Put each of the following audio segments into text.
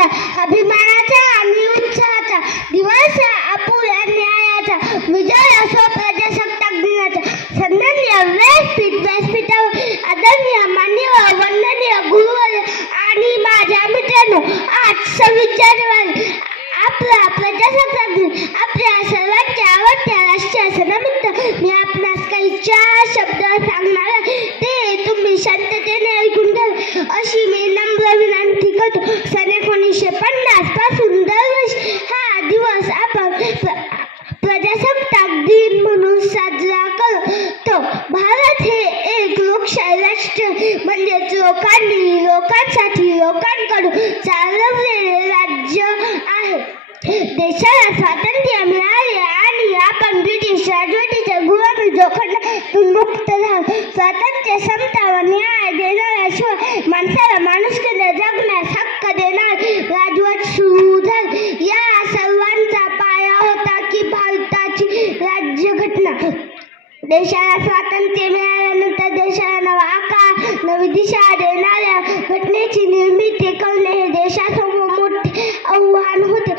देशाचा अभिमानाचा आणि उत्साहाचा दिवस अपुऱ्या न्यायाचा विजय असो प्रजासत्ताक दिनाचा. सन्माननीय व्यासपीठावर आदरणीय मान्यवर वंदनीय गुरुवर आणि माझ्या मित्रांनो, आज 26 जानेवारी आपला प्रजासत्ताक दिन, आपल्या सर्वांच्या आवडत्या राष्ट्रीय सणानिमित्त मी आपणास काही 4 शब्द सांगणार आहे. ते तुम्ही शांततेने ऐकून घ्यावे अशी मी नम्र विनंती करतो. सन 1950 पासून दरवर्षी हा दिवस आपण प्रजासत्ताक दिन म्हणून साजरा करतो. भारत हे एक लोकशाही राष्ट्र म्हणजेच लोकांसाठी लोकांकडून चालवलेले राज्य आहे. देशाला स्वातंत्र्य मिळाले आणि आपण ब्रिटिश राजवटीच्या गुलामी जोखडातून मुक्त झालो. स्वातंत्र्य, समता व न्याय देणाऱ्याशिवाय माणसाला माणुसकीने जगण्यास हक्क देणार राजवट सुरू झाली. या सर्वांचा पाया होता की भारताची राज्यघटना. देशाला स्वातंत्र्य मिळाल्यानंतर देशाला नवा आकार, नवी दिशा देणाऱ्या घटनेची निर्मिती करणे हे देशासमोर मोठे आव्हान होते.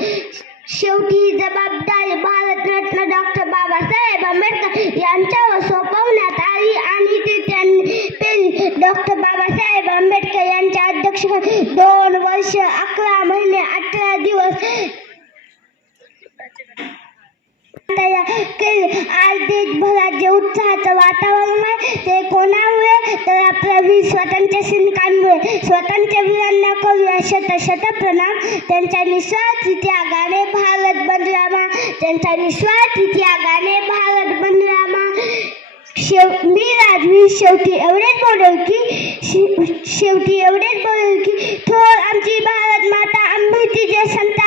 शेवटी ही जबाबदारी भारतरत्न डॉक्टर बाबासाहेब आंबेडकर यांच्यावर सोपवण्यात आली आणि ती त्यांनी पेलली. डॉक्टर बाबासाहेब आंबेडकर यांच्या अध्यक्षतेखाली 2 वर्ष 11 महिने 18 दिवस आज देशभरात जे उत्साहाचं वातावरण आहे ते कोणामुळे तर आपल्या वीर स्वातंत्र्य सैनिकांमुळे. स्वातंत्र्यवीरांना करूया शत प्रणाम. त्यांच्या निस्वार्थी त्यागाने भारत बनला, त्यांच्या निस्वार्थी त्यागाने भारत बनला. मी शेवटी एवढेच बोलेल की थोर आमची भारत माता अंबेडकर जे संत